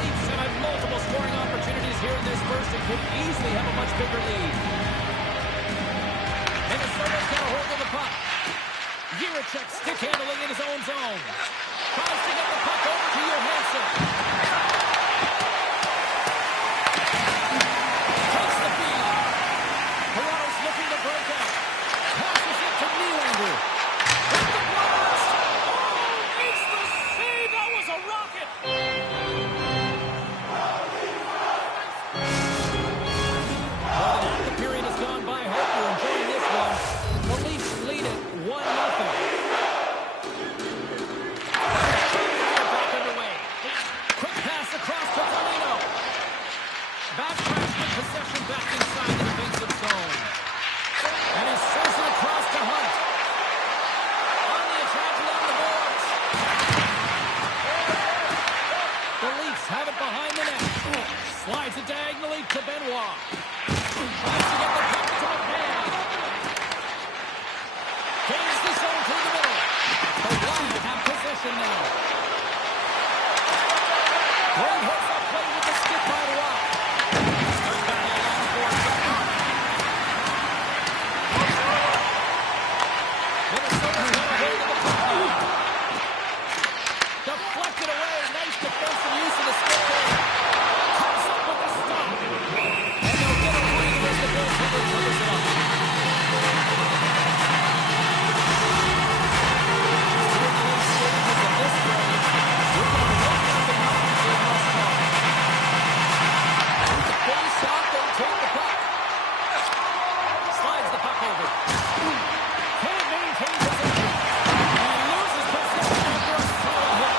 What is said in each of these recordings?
Leafs have had multiple scoring opportunities here in this first and could easily have a much bigger lead. Minnesota's got a hold of the puck. Jiricek stick handling in his own zone. Tries to get the puck over to Johansson. Takes the feed. Toronto's looking to break out. Passes it to Nylander. Hit the blast. Oh, makes the save. That was a rocket. More than half the period has gone by. Hope you're enjoying this one. The Leafs lead it 1-0. Across to Foligno. Backtracks with possession back inside the defensive zone. And he sends it across to Hunt. On the attack along the boards. The Leafs have it behind the net. Slides it diagonally to Benoit. Tries to get the puck to the pad. Gains the zone through the middle. The Wild have possession now. Great hooks up play with the stick by Rock. Minnesota's got a hold of the puck now. Deflected away. Nice defensive use of the stick there. Comes up with the stop. And they'll get it away as the goaltender covers it up. During the late stages of this game, we're going to look up and up. Face off, they take the puck. Slides the puck over. Can't maintain possession. And loses possession after a solid hit.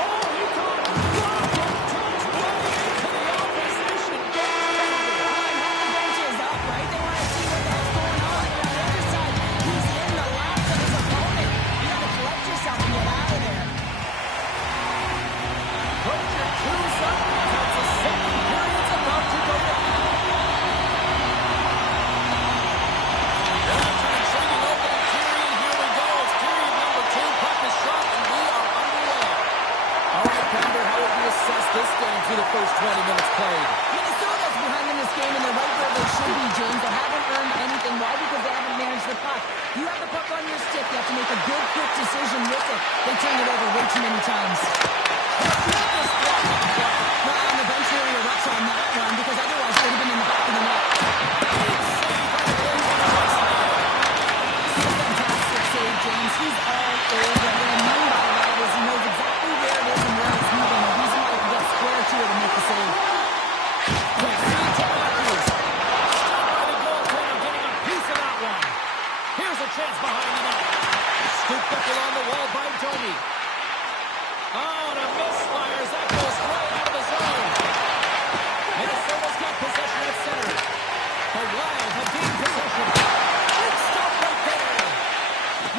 Oh, he got blocked and turns right into the opposition. My bench is up, right? They want to see what the heck's going on. On the other side, he's in the laps of his opponent. You got to collect yourself and get out of there. Coach your twos up. That's a second period's about to go down. That's an intriguing opening period. Here we go. It's period number 2. Puck is shot, and we are underway. All right, Pender, how would you assess this game through the first 20 minutes played? Minnesota's behind in this game, and they're right where they should be, James. They haven't earned anything. Why? Because they haven't managed the puck. You have the puck on your stick. You have to make a good, quick decision with it. They turn it over way too many times. Well, on the bench really erupts on that one, because otherwise they would have been in the back of the net. Fantastic save, James. He's all over. What I mean by that is he knows exactly where it is and where it's moving. The reason why he can get square to it and make the save. Here's a chance behind the net. Scooped up along the wall by Domi. Oh, and a misfires. That goes right out of the zone. Minnesota's got possession at center. The Wild have gained possession. Good stuff right there.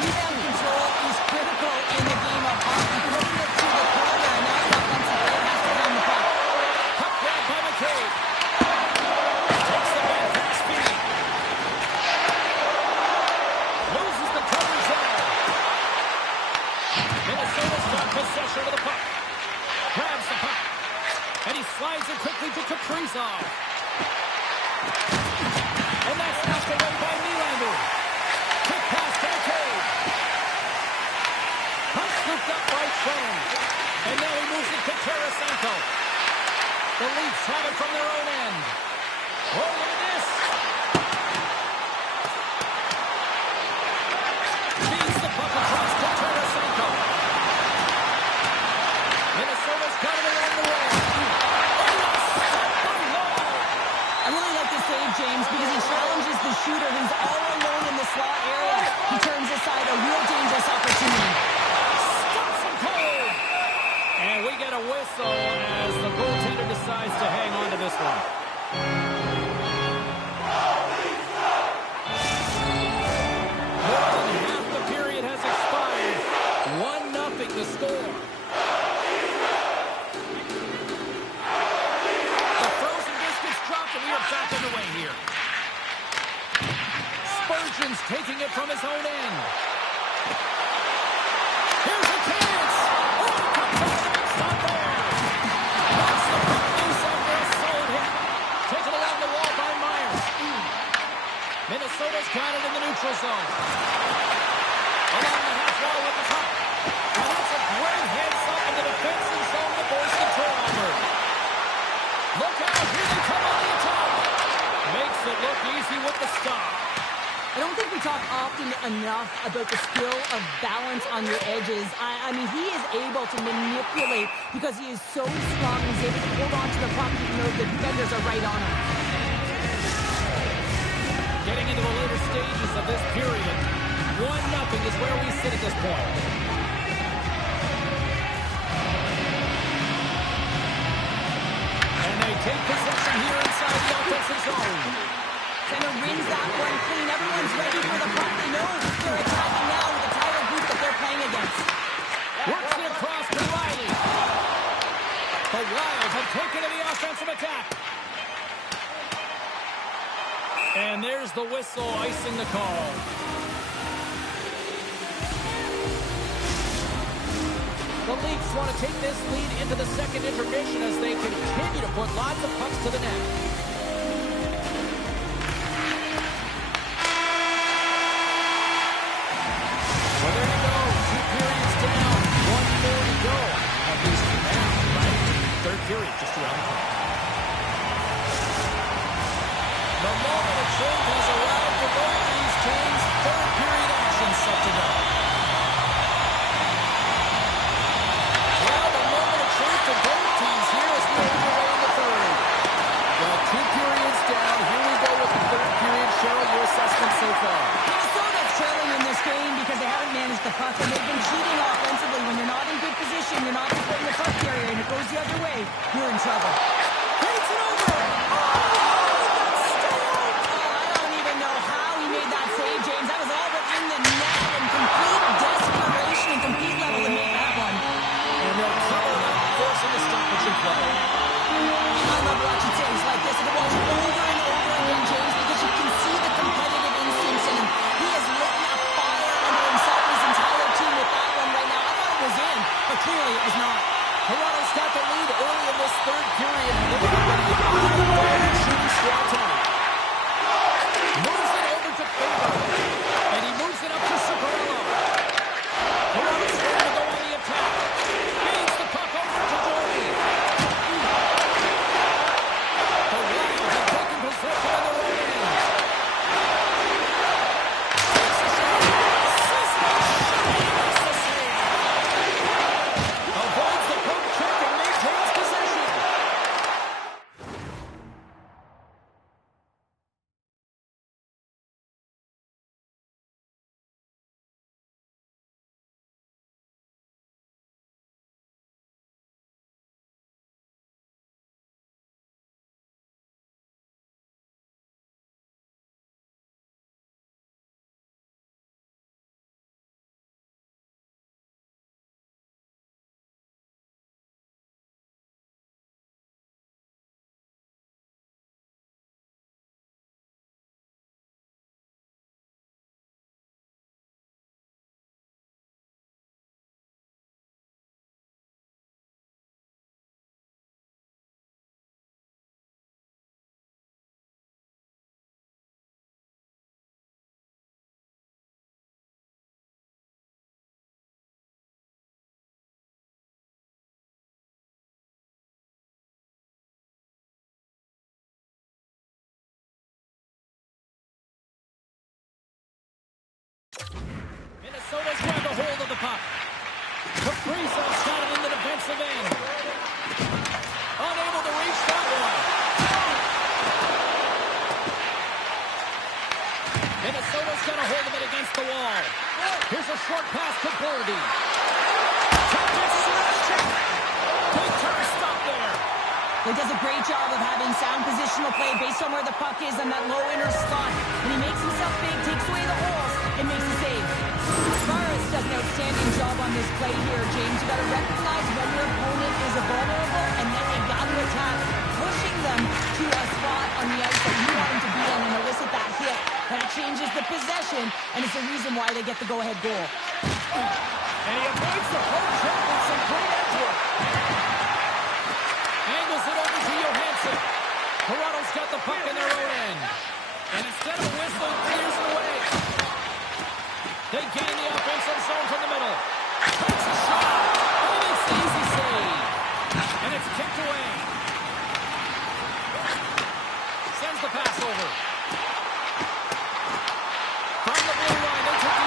Rebound control is critical in the game of hockey. Putting it to the corner, and now the offensive player has to find the puck. Puck grab by McCabe. Takes the back pass speed. Loses the coverage there. Minnesota's got possession of the puck. Grabs the puck. And he slides it quickly to Kaprizov. And that's knocked away by Nylander. Quick pass to McCabe. Puck scooped up by Schoen. And now he moves it to Tarasenko. The Leafs have it from their own end. Oh, look at this. Feeds the puck across to Tarasenko. Minnesota's got it along the wall. I really like this save, James, because he challenges the shooter who's all alone in the slot area. He turns aside a real dangerous opportunity. Stops him cold. And we get a whistle as the goaltender decides to hang on to this one. More than half the period has expired. 1-0 the score. The frozen biscuits dropped and we are back underway here. Spurgeon's taking it from his own end. Here's a chance. Oh, it's not there. That's the enough about the skill of balance on your edges. I mean, he is able to manipulate because he is so strong. He's able to hold on to the puck even though the defenders are right on him. Getting into the later stages of this period, 1-0 is where we sit at this point. And they take possession here inside the offensive zone. Center wins that one clean. Everyone's ready for the puck. They know they're attacking now with the Tyler group that they're playing against. Works it across to Riley. The Wild have taken to the offensive attack. And there's the whistle icing the call. The Leafs want to take this lead into the second intermission as they continue to put lots of pucks to the net. Well, there you go. 2 periods down. 1 more to go. At least now, right? Third period just around the corner. The moment of truth has arrived for both these teams. Third period action set to go. Well, the moment of truth for both teams here as we move away in the third. Well, 2 periods down. Here we go with the third period. Cheryl, your assessment so far. Minnesota's trailing in this game because they haven't managed the puck and they've been cheating offensively. When you're not in good position, you're not supporting the puck carrier, and it goes the other way, you're in trouble. Takes it over. I love watching things like this, and it was over and over again, James, because you can see the competitive instincts in him. He has lit a fire under himself and his entire team with that one right now. I thought it was in, but clearly it was not. Toronto's got the lead early in this third period. They're going to get high-fired shooting strong tonight. Moves it over to Faber, and he moves it up to Socorro. Toronto's ready to go on the attack. Feeds the puck over to Doherty. The Wild have taken possession of their own end. Takes a shot. Assists the shot. He makes the save. Avoids the poke check and maintains possession. Minnesota's grabbed a hold of the puck. Kaprizov's got it in the defensive end. Unable to reach that one. Minnesota's got a hold of it against the wall. Here's a short pass to Brody. Big turn stop there. He does a great job of having sound positional play based on where the puck is in that low inner slot. When he makes himself big, takes away the holes, and makes a save. Suarez does an outstanding job on this play here, James. You got to recognize when your opponent is vulnerable, and then they got to attack, pushing them to a spot on the ice that you want them to be on and elicit that hit. That changes the possession, and it's the reason why they get the go-ahead goal. And he avoids the poke check with some great edge work. Angles it over to Johansson. Toronto's got the puck in their own end. And instead of a whistle, it clears it away. They gain the offensive zone from the middle. Takes a shot. And he makes the easy save. And it's kicked away. Sends the pass over. From the blue line, they take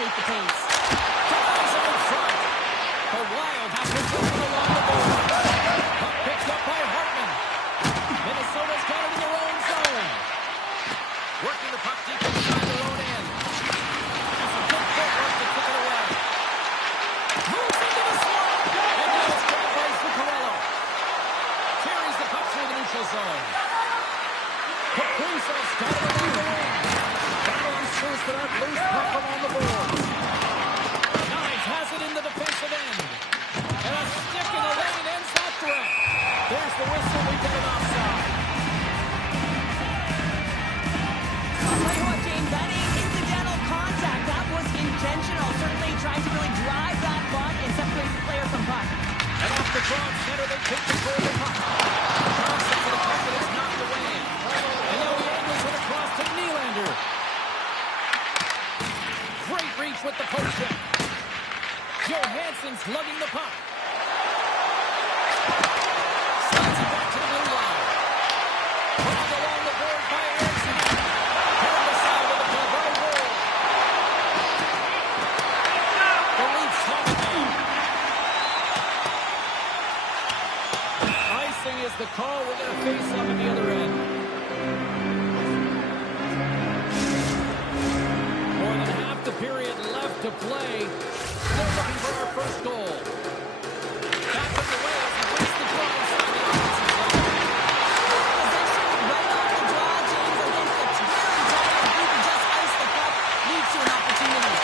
dictate the pace. Drives him in front. The Wild have possession along the board. Puck picked up by Hartman. Minnesota's got it in their own zone. Working the puck deep inside their own end. That's a good footwork to kick it away. Moves into the slot. And now it's grabbed by Zuccarello. Carries the puck through the neutral zone. Kaprizov's got it along the wing. Battle on first for that loose puck along the boards. Knives has it in the defensive end. And a stick in the lane ends that threat. There's the whistle. We get an offside. I'll tell you what, James, that ain't incidental contact. That was intentional. Certainly trying to really drive that puck and separate the player from puck. And off the draw center, they take control of the puck. Johnson to the puck, and it's knocked away. And now he angles it across to Nylander. Great reach with the post check. Johansson's lugging the puck. Slides it back to the blue line. Pulled along the board by Eriksson. Down the side of the Colorado goal. The Leafs have it now. Icing is the call. We're going to face up at the other end. More than half the period left to play. Still looking for our first goal. Back on the way as he wins the draw inside the offensive zone. Possession right off the draw, James, against the very tight. If you can just ice the puck, leads to an opportunity.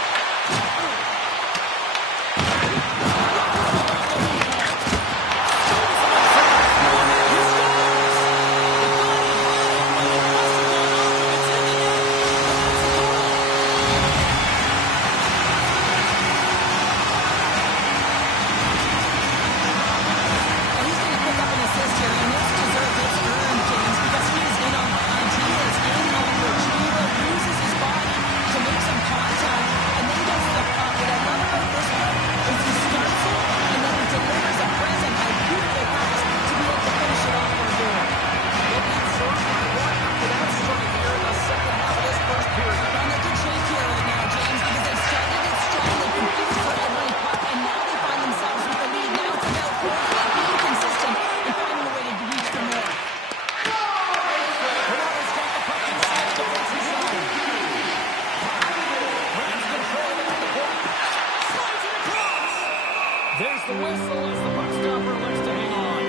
There's the whistle as the puck stopper looks to hang on.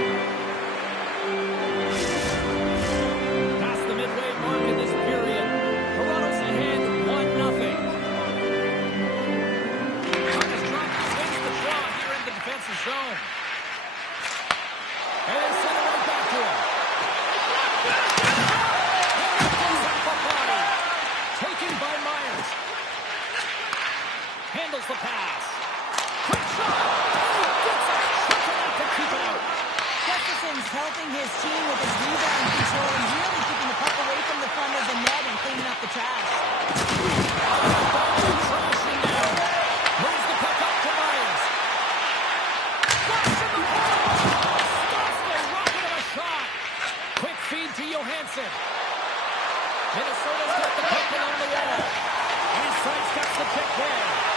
Past the midway mark in this period. Toronto's ahead 1-0. Puck is dropped against the draw here in the defensive zone. And they send it right back to him. And comes off the body. Taken by Myers. Handles the pass. Quick shot. Gustafson's helping his team with his rebound control and really keeping the puck away from the front of the net and cleaning up the trash. Crashing down. Moves the puck up to Myers. Flash in the corner. Stops the rocket of a shot. Quick feed to Johansson. Minnesota's got the puck along the wall. And he sidesteps the pick there.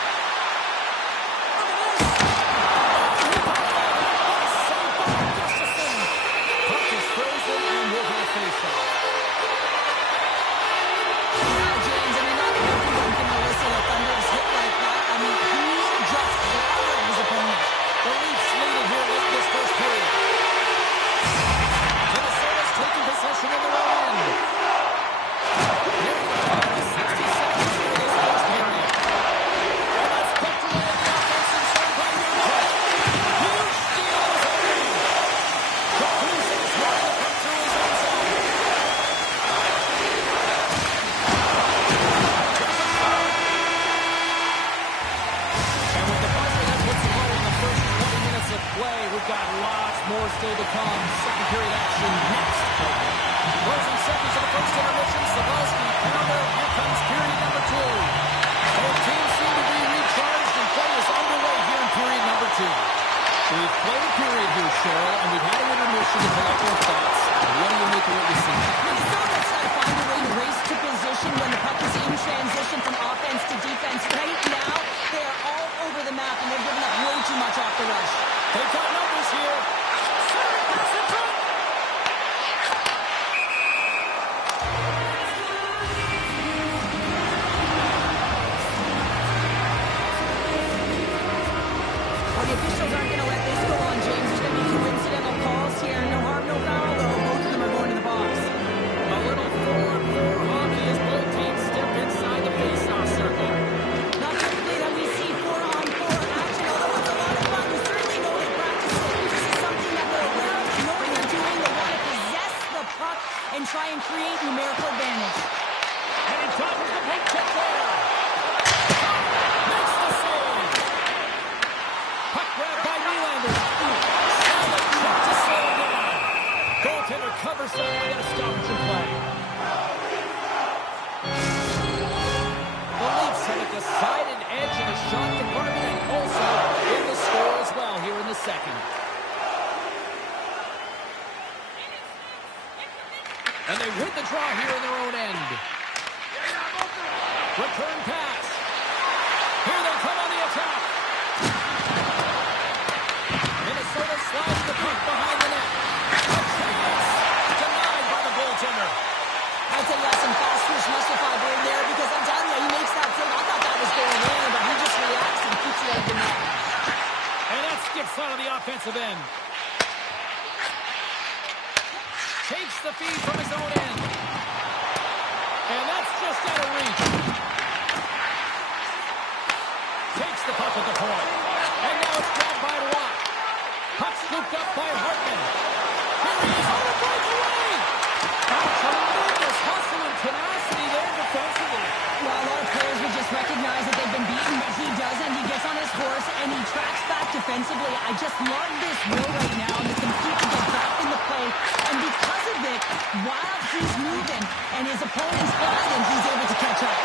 We've got lots more still to come. Second period action next. Closing seconds of the first intermission. Sabalski, counter. Here comes period number 2. Both teams seem to be recharged and play is underway here in period number 2. We've played a period here, Cheryl, and we've had an intermission to collect our thoughts. What do you make of what you see? Minnesota's got to find a way to race to position when the puck is in transition from offense to defense. Right now, the rush. They've got numbers here. Center pass in front. Well, the officials aren't going to let this go on, James. There's going to be coincidental calls here. No harm, no foul, though. Both of them are going to the box. A little 4-on-4 hockey as both teams step inside the face-off circle. Not typically that we see 4-on-4 action, although it's a lot of fun. We certainly know they practice it. This is something that they're aware of. They know what they're doing. They want to possess the puck and try and create numerical advantage. And he tosses the puck check there. Makes the save. Puck grabbed by Nylander. Solid check to slow it down. Goaltender covers that. We got a stoppage in play. The Leafs have a decided edge in the shot department and also in the score as well here in the second. And they win the draw here in their own end. Return pass. Here they come on the attack. Minnesota slides the puck behind the net. A chance. Denied by the goaltender. I'd say yes, some fast switch muscle in there because I'm telling you, he makes that save. I thought that was going in, but he just reacts and keeps it out of the net. And that skips out of the offensive end. Takes the feed from his own end. And that's just out of reach. Takes the puck at the point. And now it's grabbed by Watt. Puck scooped up by Hartman. Here he is on the breakaway. Tremendous hustle and tenacity there defensively. Well, a lot of players would just recognize that they've been beaten, but he doesn't. He gets on his horse and he tracks back defensively. I just love this will right now and the compete to get back in the play. And because of it, while he's moving and his opponent's blinded, he's able to catch up.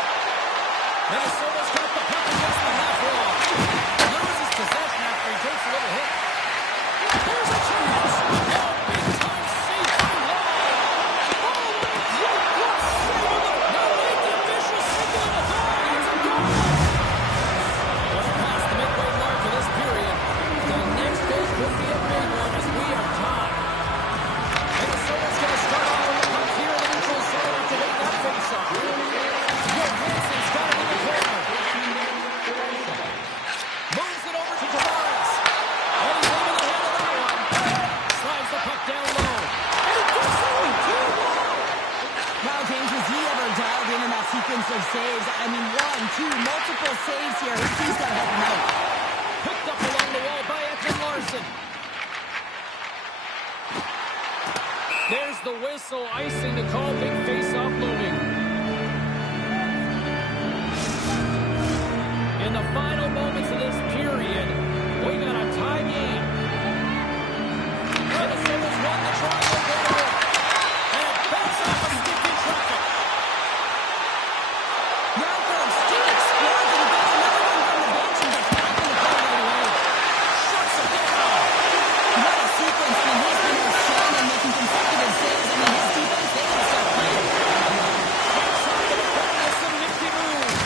Minnesota's got the puck against the half wall. Loses possession after he takes a little hit. Here's a chance. Oh, big time save by Law. Oh, what a great glove save. Now make the official signal in authority. It's a goal. Well, past the midway mark of this period, the next goal could be a big one as we are tied. Minnesota's going to start off with the puck here in the neutral zone after winning that face-off. Johansson's got it in the corner. Moves it over to Tavares. And he's able to handle that one. Slides the puck down low. And he gets it! 2-1! Wow, James, was he ever dialed in that sequence of saves? I mean, 1, 2, multiple saves here. His team's got to help him out. Picked up along the wall by Ekman Larsson. There's the whistle, icing to call, big face-off looming. In the final moments of this period, we got a tie game. Minnesota's won the triangle game. And it backs off a sticky traffic. Ralph still explodes and he gets another one from the bench and gets back in the play right away. Shuts it down. What a sequence. I mean, he's been outstanding making consecutive saves. I mean, his defense, they got to start playing. Takes off the defender with some nifty moves.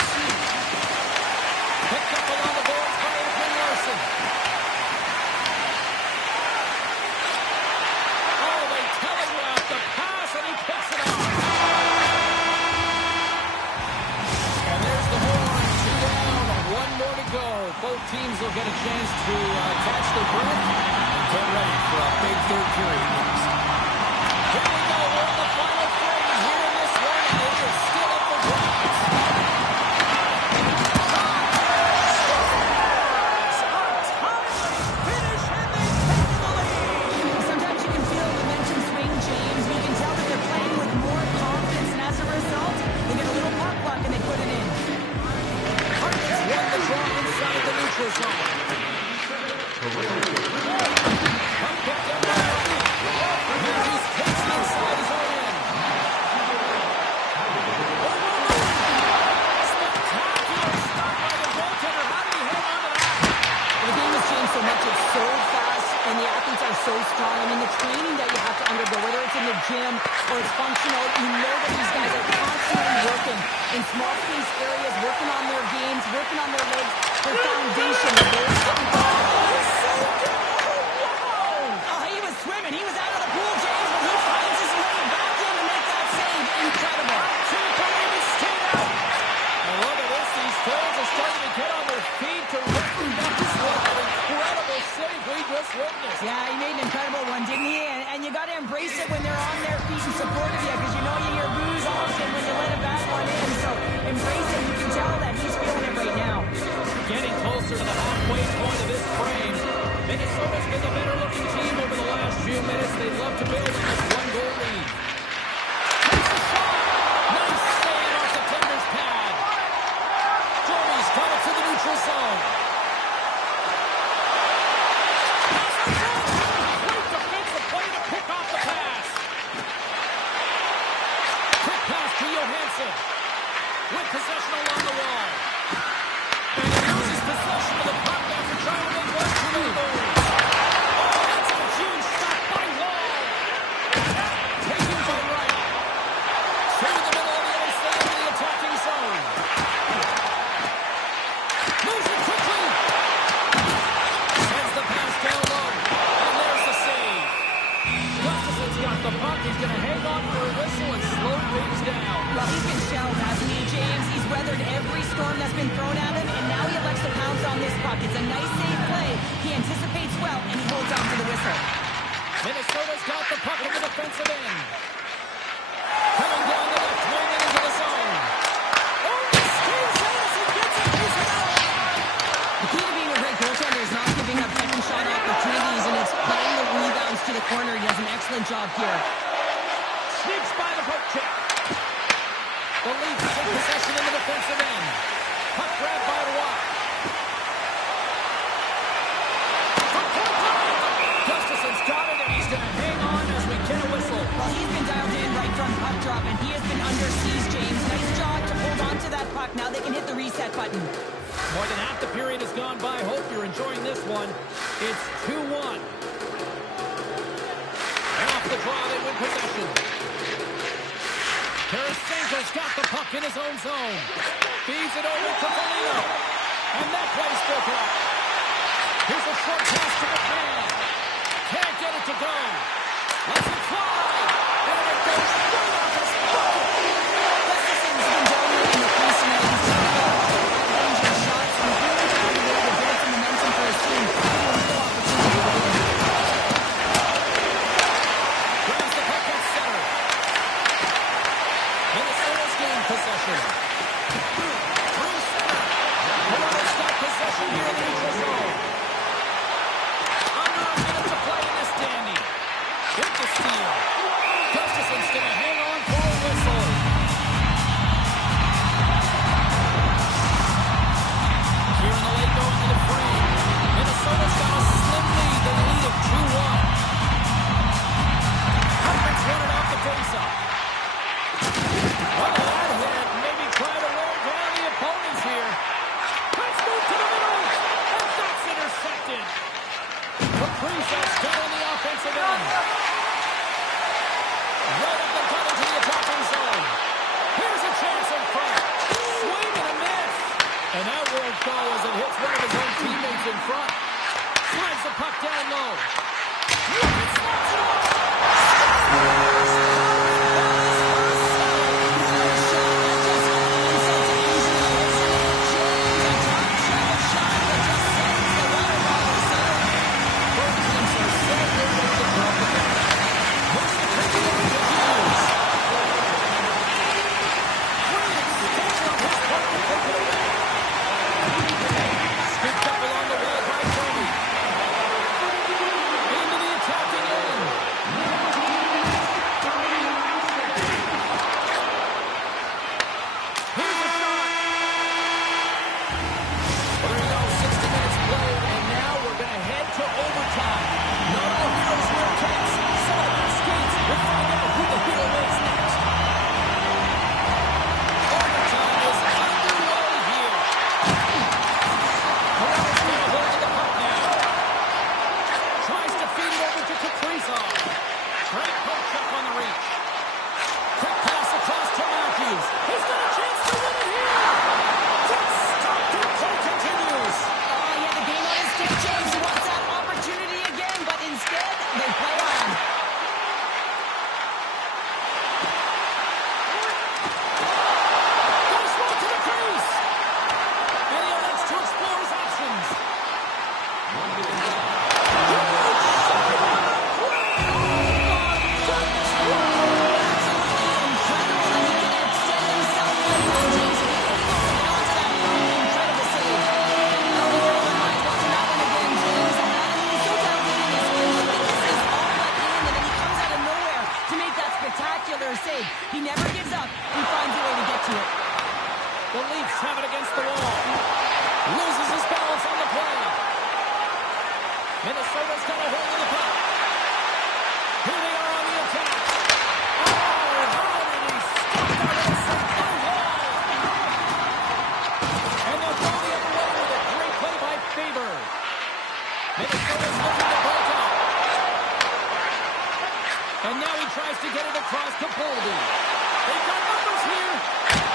Picked up along the boards by Ekman Larsson. Oh, they telegraph the pass, and he picks it off. And there's the horn. 2 down, 1 more to go. Both teams will get a chance to catch their breath and get ready for a big third period next. Here we go. We're in the final frame here in this one, and it is still up for grabs. Sometimes you can feel the momentum swing, James. You can tell that they're playing with more confidence, and as a result, they get a little puck luck and they put it in. Hartman's won the draw inside the neutral zone. Puck picked up by Hartman. Matthews takes it inside his own end. Spectacular stop by the goaltender. How did he hang on to that? The game has changed so much. It's so fast, and the athletes are so strong. I mean, the training that you have to undergo, whether it's in the gym or it's functional, you know that these guys are constantly working in small space areas, working on their games, working on their legs, their foundation. They're so swiftness. Yeah, he made an incredible one, didn't he? And you got to embrace it when they're on their feet in support of you, because you know you hear boos often when you let a bad one in. So embrace it. You can tell that he's feeling it right now. Getting closer to the halfway point of this frame. Minnesota's been the better-looking team over the last few minutes. They'd love to build on this one-goal lead. Takes a shot. Nice save off the tender's pad. Joey's got it to the neutral zone. Great defensive play to pick off the pass. Quick pass to Johansson. With possession along the wall. And he loses possession of the puck after trying to make one too many goals. Oh, that's a huge shot by Wall. Taken by Wright. Through the middle of the ice, they into the attacking zone. Moves it quickly. Sends the pass down low. And there's the save. Gustafson's got the puck. He's going to hang on for a whistle and slow things down. Well, he's been shelled, hasn't he, James? He's weathered every storm that's been thrown at him, and now he elects to pounce on this puck. It's a nice, safe play. He anticipates well, and he holds on to the whistle. Minnesota's got the puck in the defensive end. Coming down the left wing and into the zone. Oh, he steals it. He gets it. He's out. The key to being a great goaltender is not giving up second shot opportunities, and it's playing the rebounds to the corner. He does an excellent job here. Sneaks by the poke check. The Leafs take possession in the defensive end. Puck grabbed by Watt. Gustafson's got it, and he's going to hang on as we get a whistle. Well, he's been dialed in right from puck drop, and he has been under siege, James. Nice job to hold on to that puck. Now they can hit the reset button. More than half the period has gone by. Hope you're enjoying this one. It's 2-1. And off the draw, they win possession. Tarasenko's got the puck in his own zone. Feeds it over to Foligno. And that play's broken up. Here's a short pass to McMahon. Can't get it to go. Lets it fly. And it goes right off his bucket. Gustafson's been dominating the crease tonight. He's taking a lot of high-ranging shots, and he's really found a way to build some momentum for his team. He has no opportunity to win. Grabs the puck at center. Minnesota's gained possession. Through center. Columbus got possession here in the neutral zone. Under a minute to play in this dandy. With the steal. Gustafson's going to hang on for a whistle. Here in the late going to the frame. Minnesota's got a slim lead. The lead of 2-1. Hartman's running off the faceoff. Well, that hit. Maybe try to wear down the opponents here. Let's move to the middle. And that's intercepted. Kaprizov's got on the offensive end. Right up the gut into the attacking zone. Here's a chance in front. Swing and a miss. And that won't go as it hits one of his own teammates in front. Slides the puck down low. It slots it off. Scooped up along the wall by Tony. Into the attacking end. tries to get it across to Boldy. They've got numbers here.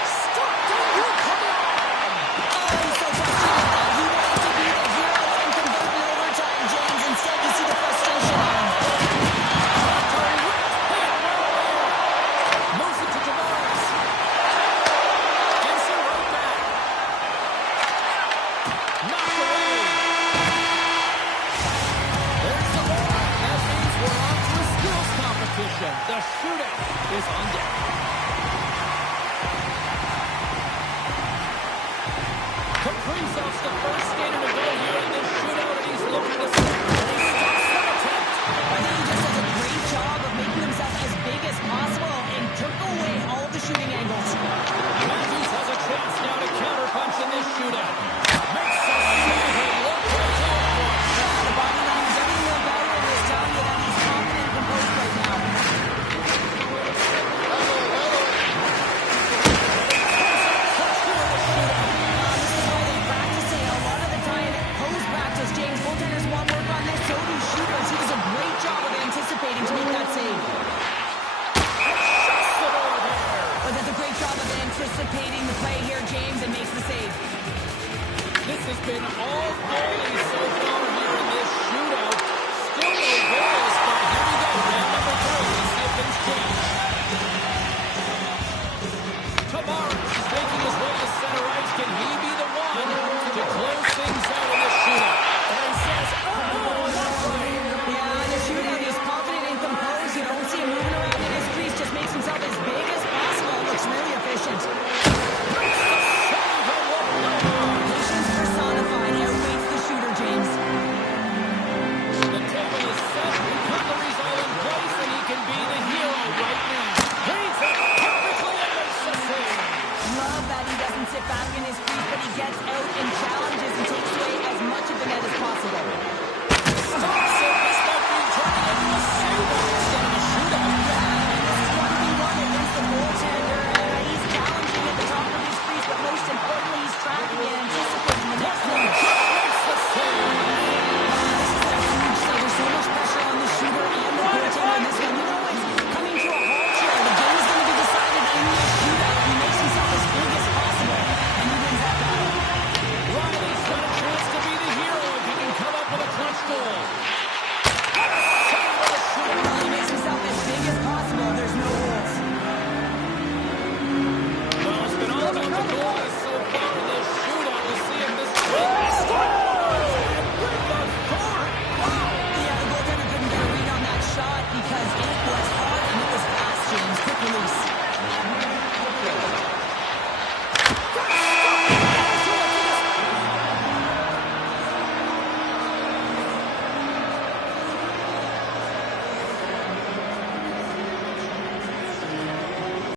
Stockton will come on. Oh, he's so frustrated now. He wanted to be the hero and convert in overtime, James. Instead, you see the frustration on him. Moves it to Tavares. Gives it right back. Knocked away. There's the ball. That means we're on to a skills competition. The shootout is on deck. Kaprizov's the first skater to go here in this shootout, and he's looking to score. And he stops that attempt. I think he just does a great job of making himself as big as possible and took away all of the shooting angles. Matthews has a chance now to counterpunch in this shootout. Makes a save. Look at that. The body language, everything about him is telling you that he's confident and composed right now. This is why they practice it. A lot of the time, post-practice, James, goaltenders want work on this, so do shooters. He does a great job of anticipating to make that save. Shuts the door there. But does a great job of anticipating the play here, James, and makes the save. This has been all goalies so far here in this shootout. Still no goals, but here we go. Round number 3. Let's see if things change.